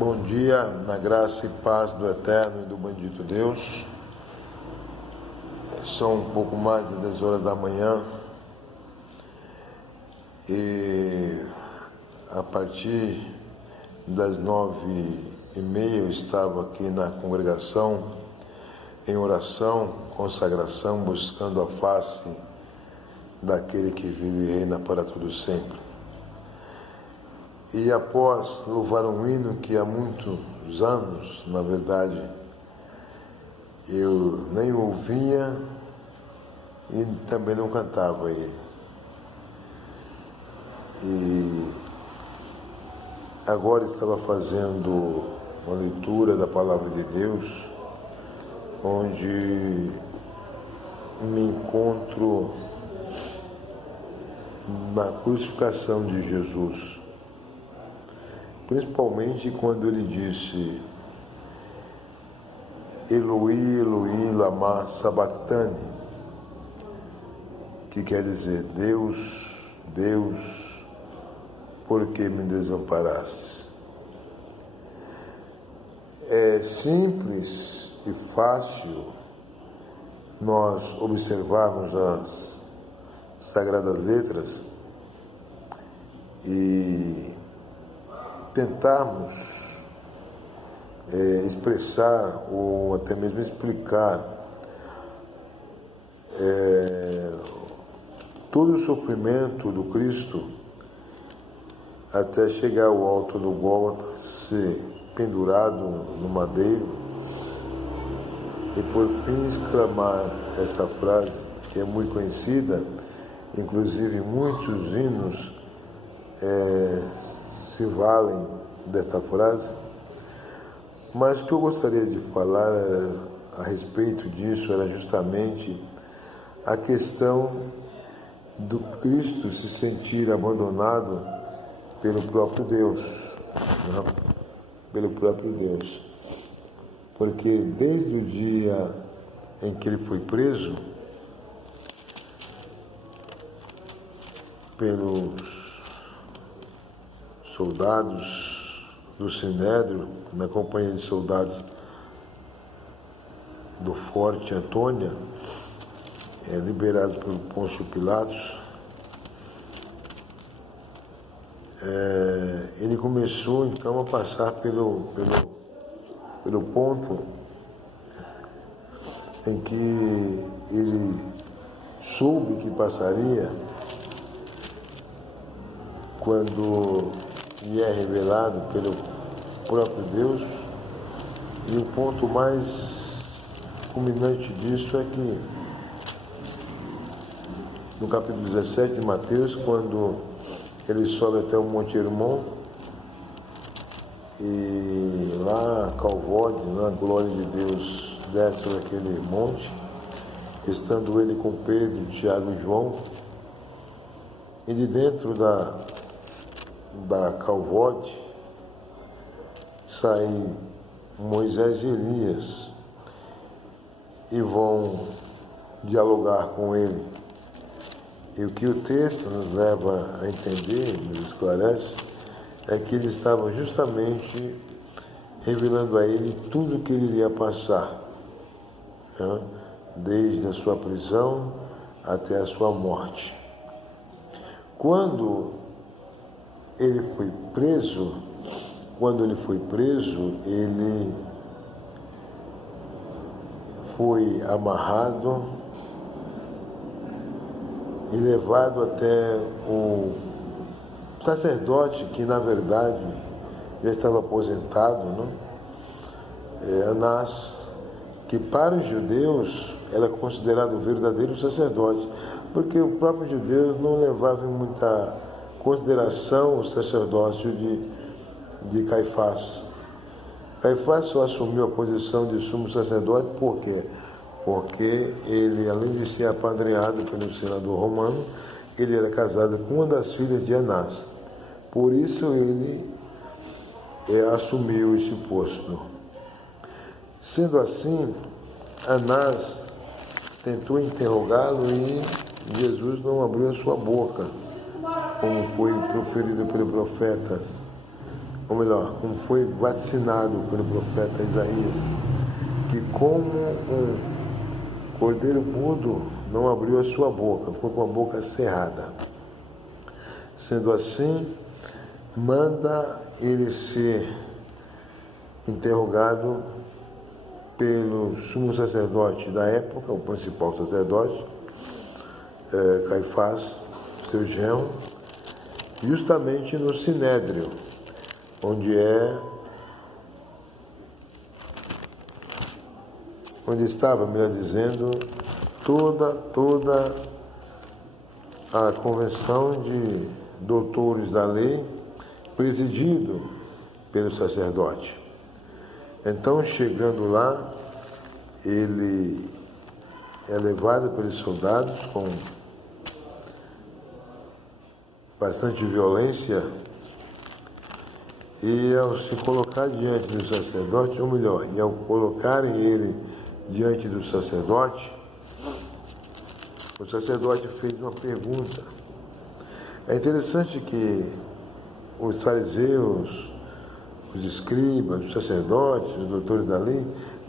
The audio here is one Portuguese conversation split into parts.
Bom dia, na graça e paz do Eterno e do bendito Deus. São um pouco mais de 10 horas da manhã e a partir das 9h30 eu estava aqui na congregação em oração, consagração, buscando a face daquele que vive e reina para todo sempre. E após louvar um hino que há muitos anos, na verdade, eu nem ouvia e também não cantava ele. E agora estava fazendo uma leitura da Palavra de Deus, onde me encontro na crucificação de Jesus. Principalmente quando ele disse: Eloi, Eloi, lama sabachthani, que quer dizer: Deus, Deus, por que me desamparaste? É simples e fácil nós observarmos as Sagradas Letras e tentarmos expressar ou até mesmo explicar todo o sofrimento do Cristo até chegar ao alto do Gólgota, ser pendurado no madeiro e por fim exclamar esta frase que é muito conhecida, inclusive muitos hinos se valem desta frase, mas o que eu gostaria de falar a respeito disso era justamente a questão do Cristo se sentir abandonado pelo próprio Deus, né? Pelo próprio Deus, porque desde o dia em que ele foi preso pelos soldados do Sinédrio, na companhia de soldados do Forte Antônia, liberados pelo Pôncio Pilatos, ele começou então a passar pelo ponto em que ele soube que passaria quando lhe é revelado pelo próprio Deus, e o ponto mais culminante disso é que no capítulo 17 de Mateus, quando ele sobe até o Monte Hermon e lá Calvode, na glória de Deus, desce sobre aquele monte, estando ele com Pedro, Tiago e João, e de dentro da Calvode saem Moisés e Elias e vão dialogar com ele. E o que o texto nos leva a entender, nos esclarece, é que eles estavam justamente revelando a ele tudo o que ele iria passar, né? Desde a sua prisão até a sua morte. Quando ele foi preso, ele foi amarrado e levado até o sacerdote, que na verdade já estava aposentado, né? Anás, que para os judeus era considerado o verdadeiro sacerdote, porque o próprio judeu não levava em muita consideração o sacerdócio de Caifás. Caifás só assumiu a posição de sumo sacerdote por quê? Porque ele, além de ser apadrinhado pelo senador romano, ele era casado com uma das filhas de Anás. Por isso ele assumiu esse posto. Sendo assim, Anás tentou interrogá-lo e Jesus não abriu a sua boca, como foi proferido pelo profeta. ou melhor, como foi vacinado pelo profeta Isaías, que como um cordeiro mudo não abriu a sua boca, ficou com a boca cerrada. Sendo assim, manda ele ser interrogado pelo sumo sacerdote da época, o principal sacerdote, Caifás, seu genro, justamente no Sinédrio, onde estava, melhor dizendo, toda a convenção de doutores da lei, presidido pelo sacerdote. Então, chegando lá, ele é levado pelos soldados com bastante violência, e ao se colocar diante do sacerdote, ou melhor, e ao colocarem ele diante do sacerdote, o sacerdote fez uma pergunta. É interessante que os fariseus, os escribas, os sacerdotes, os doutores da lei,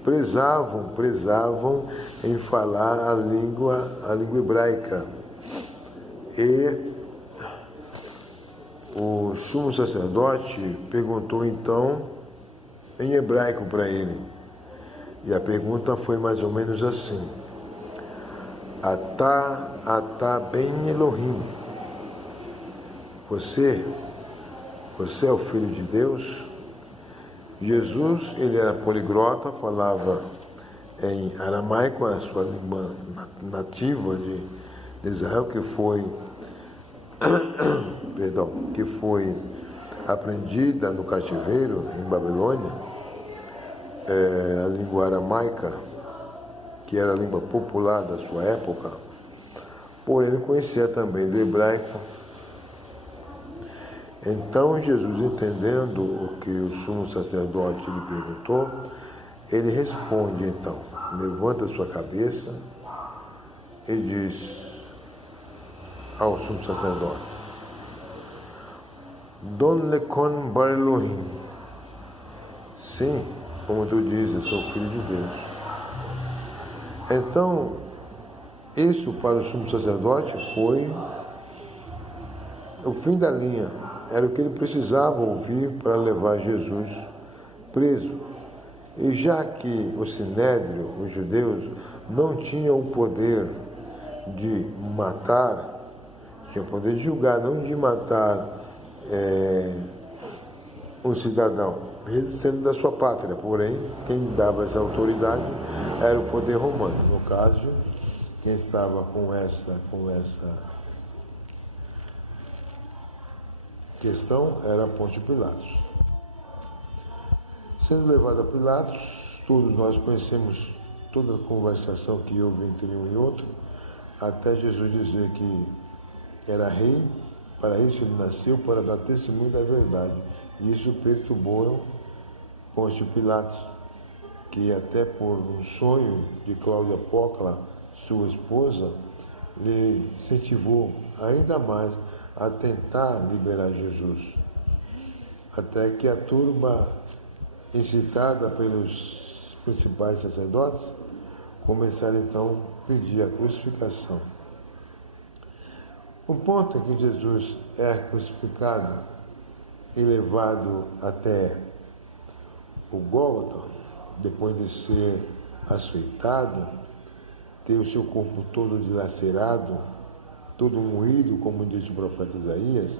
prezavam em falar a língua hebraica. E o sumo sacerdote perguntou então em hebraico para ele. E a pergunta foi mais ou menos assim: Atá ben Elohim. Você é o Filho de Deus? Jesus, ele era poliglota, falava em aramaico, a sua língua nativa de Israel, que foi aprendida no cativeiro em Babilônia, a língua aramaica, que era a língua popular da sua época, porém ele conhecia também do hebraico. Então Jesus, entendendo o que o sumo sacerdote lhe perguntou, ele responde então, levanta sua cabeça e diz ao sumo sacerdote: Don Lecon Bar Elohim. Sim, como tu dizes, eu sou filho de Deus. Então, isso para o sumo sacerdote foi o fim da linha. Era o que ele precisava ouvir para levar Jesus preso. E já que o Sinédrio, os judeus, não tinham o poder de matar, tinham o poder de julgar, não de matar um cidadão, sendo da sua pátria, porém, quem dava essa autoridade era o poder romano. No caso, quem estava com essa questão era Pôncio Pilatos. Sendo levado a Pilatos, todos nós conhecemos toda a conversação que houve entre um e outro, até Jesus dizer que era rei, para isso ele nasceu, para dar testemunho da verdade. E isso perturbou Pôncio Pilatos, que até por um sonho de Cláudia Pócla, sua esposa, lhe incentivou ainda mais a tentar liberar Jesus. Até que a turma, incitada pelos principais sacerdotes, começaram então a pedir a crucificação. O ponto é que Jesus é crucificado e levado até o Gólgota, depois de ser açoitado, ter o seu corpo todo dilacerado, todo moído, como diz o profeta Isaías.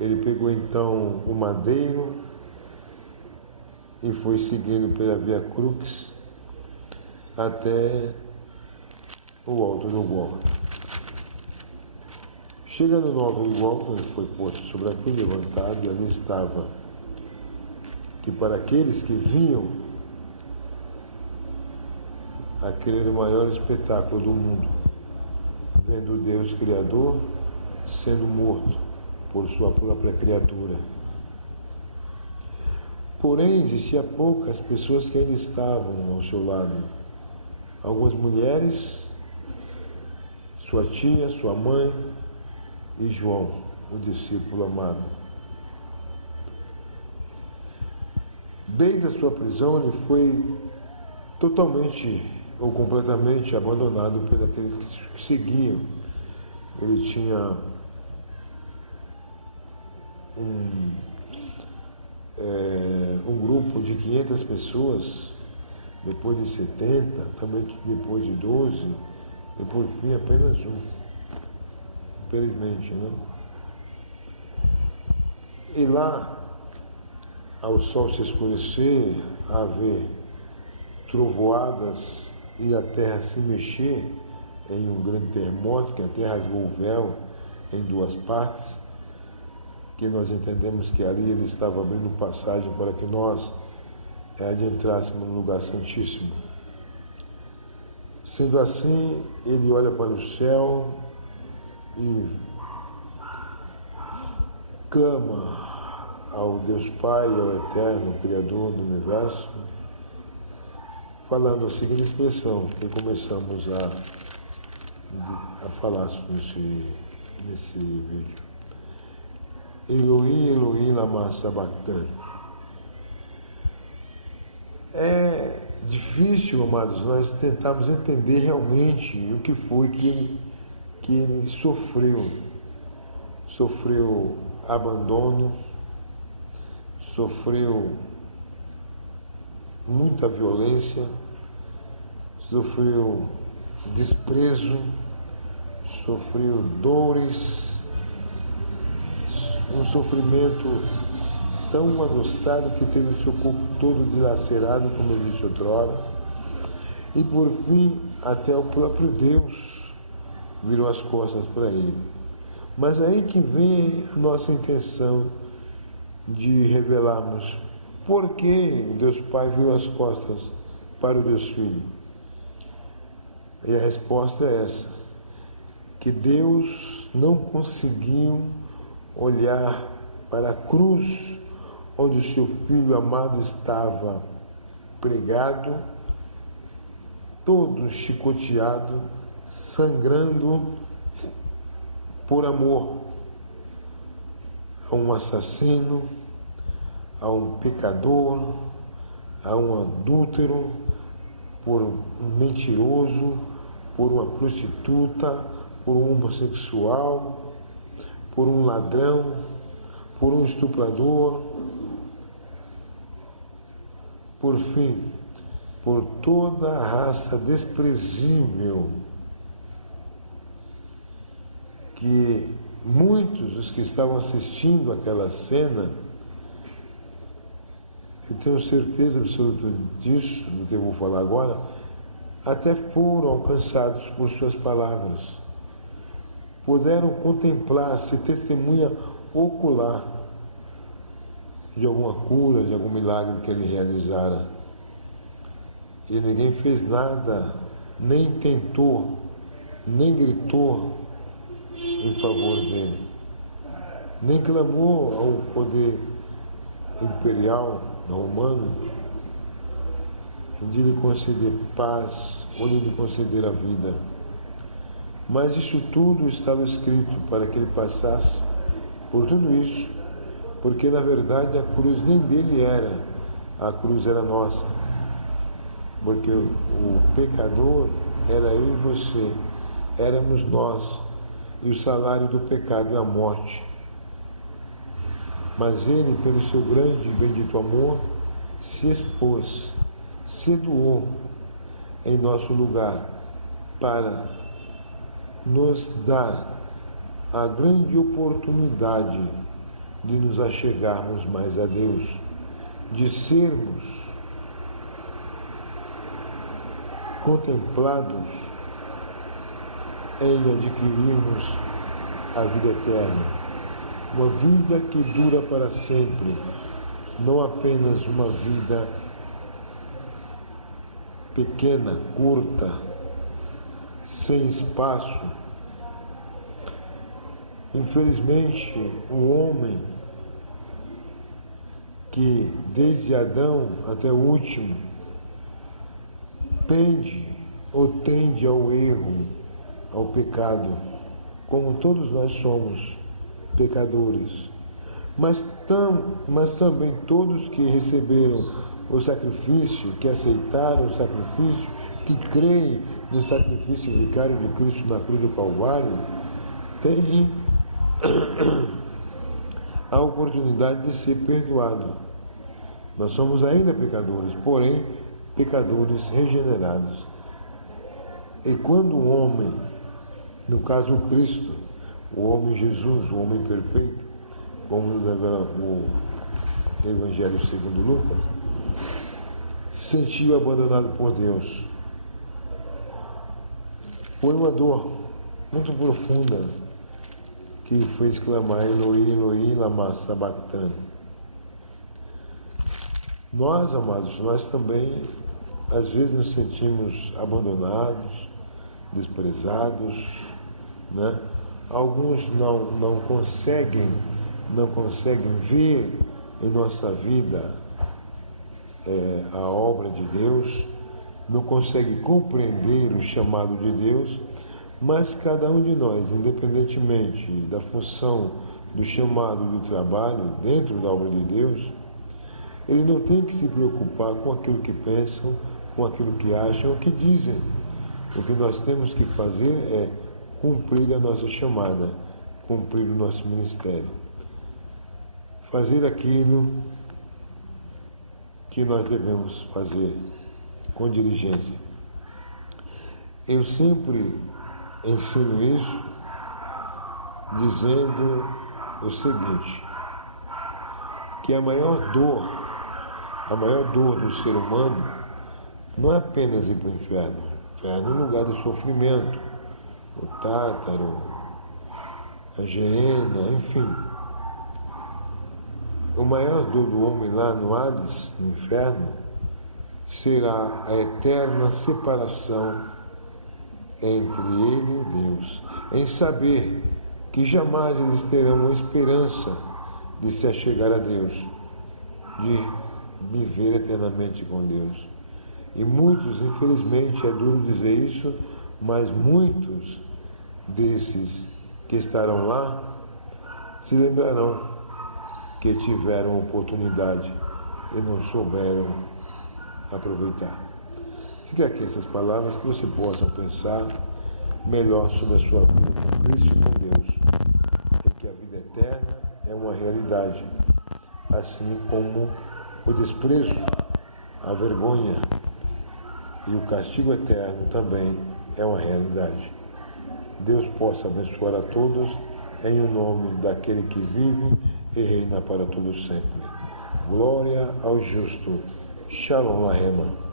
Ele pegou então o madeiro e foi seguindo pela Via Crux até o alto do Gólgota. Chegando no alto do Gólgota, ele foi posto sobre a cruz, levantado, e ali estava que para aqueles que viam, aquele era o maior espetáculo do mundo, vendo Deus Criador sendo morto por sua própria criatura. Porém, existia poucas pessoas que ainda estavam ao seu lado. Algumas mulheres, sua tia, sua mãe e João, o discípulo amado. Desde a sua prisão, ele foi totalmente ou completamente abandonado por aqueles que seguiam. Ele tinha um grupo de 500 pessoas, depois de 70, também depois de 12, e por fim apenas um, infelizmente, né? E lá, ao sol se escurecer, haver trovoadas e a terra se mexer em um grande terremoto, que a terra rasgou o véu em duas partes, que nós entendemos que ali ele estava abrindo passagem para que nós adentrássemos no lugar santíssimo. Sendo assim, ele olha para o céu e clama ao Deus Pai, ao Eterno, Criador do Universo, falando a seguinte expressão que começamos a falar nesse vídeo. Elohim, Elohim, lama sabachthani. É difícil, amados, nós tentarmos entender realmente o que foi que ele sofreu. Sofreu abandono, sofreu muita violência, sofreu desprezo, sofreu dores, um sofrimento tão aguçado que teve o seu corpo todo dilacerado, como eu disse outrora, e por fim até o próprio Deus virou as costas para ele. Mas aí que vem a nossa intenção de revelarmos por que o Deus Pai virou as costas para o Deus Filho. E a resposta é essa, que Deus não conseguiu olhar para a cruz onde o seu Filho amado estava pregado, todo chicoteado, sangrando por amor a um assassino, a um pecador, a um adúltero, por um mentiroso, por uma prostituta, por um homossexual, por um ladrão, por um estuprador, por fim, por toda a raça desprezível que muitos dos que estavam assistindo aquela cena, eu tenho certeza absoluta disso, do que eu vou falar agora, até foram alcançados por suas palavras. Puderam contemplar, ser testemunha ocular de alguma cura, de algum milagre que ele realizara. E ninguém fez nada, nem tentou, nem gritou em favor dele, nem clamou ao poder imperial romano de lhe conceder paz ou de lhe conceder a vida. Mas isso tudo estava escrito para que ele passasse por tudo isso, porque na verdade a cruz nem dele era, a cruz era nossa, porque o pecador era eu e você, éramos nós, e o salário do pecado é a morte. Mas ele, pelo seu grande e bendito amor, se expôs, se doou em nosso lugar para nos dar a grande oportunidade de nos achegarmos mais a Deus, de sermos contemplados em adquirirmos a vida eterna. Uma vida que dura para sempre, não apenas uma vida pequena, curta, sem espaço. Infelizmente, o homem que desde Adão até o último pende ou tende ao erro, ao pecado, como todos nós somos pecadores, mas mas também todos que receberam o sacrifício, que aceitaram o sacrifício, que creem no sacrifício vicário de Cristo na cruz do Calvário, têm a oportunidade de ser perdoado. Nós somos ainda pecadores, porém pecadores regenerados. E quando o homem, no caso o Cristo, o homem Jesus, o homem perfeito, como nos revela o Evangelho segundo Lucas, se sentiu abandonado por Deus, foi uma dor muito profunda que fez clamar Eloi, Eloi, lama sabachthani. Nós, amados, nós também às vezes nos sentimos abandonados, desprezados, né? Alguns não conseguem ver em nossa vida a obra de Deus, não conseguem compreender o chamado de Deus, mas cada um de nós, independentemente da função, do chamado, do trabalho dentro da obra de Deus, ele não tem que se preocupar com aquilo que pensam, com aquilo que acham ou que dizem. O que nós temos que fazer é cumprir a nossa chamada, cumprir o nosso ministério. Fazer aquilo que nós devemos fazer com diligência. Eu sempre ensino isso dizendo o seguinte, que a maior dor do ser humano não é apenas ir para o inferno. O inferno é um lugar de sofrimento, o Tártaro, a Geena, enfim. O maior dor do homem lá no Hades, no inferno, será a eterna separação entre ele e Deus, em saber que jamais eles terão a esperança de se achegar a Deus, de viver eternamente com Deus. E muitos, infelizmente, é duro dizer isso, mas muitos desses que estarão lá se lembrarão que tiveram oportunidade e não souberam aproveitar. Fica aqui essas palavras que você possa pensar melhor sobre a sua vida com Cristo e com Deus. E que a vida eterna é uma realidade, assim como o desprezo, a vergonha e o castigo eterno também é uma realidade. Deus possa abençoar a todos em o nome daquele que vive e reina para todos sempre. Glória ao justo. Shalom Lahema.